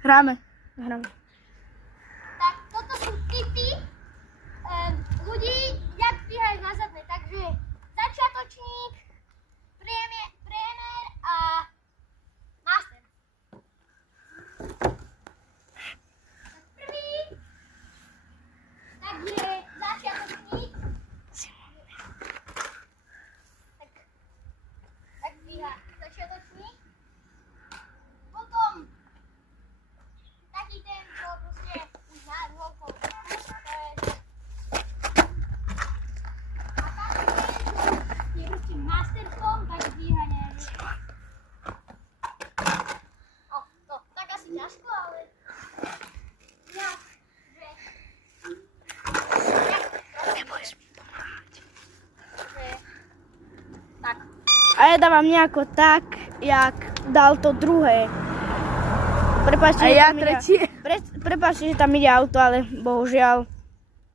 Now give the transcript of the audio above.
Hráme. Tak toto sú typy ľudí, jak dvíhajú na zadné. Takže začiatočník, priemer a master. Tak prvý, takže začiatočník. Tak dvíha začiatočník. Potom taký ten, čo proste už má rôlkou. To je... A taký ten, čo je proste masterkom, tak dvíha neviem. To tak asi ťažko, ale... Ja, že... Nebudeš mi pomáhať. Že... Tak. A ja dávam nejako tak, jak dal to druhé. Prepáčte, A ja že tam ide- tretie. Prepáčte, že tam ide auto, ale bohužiaľ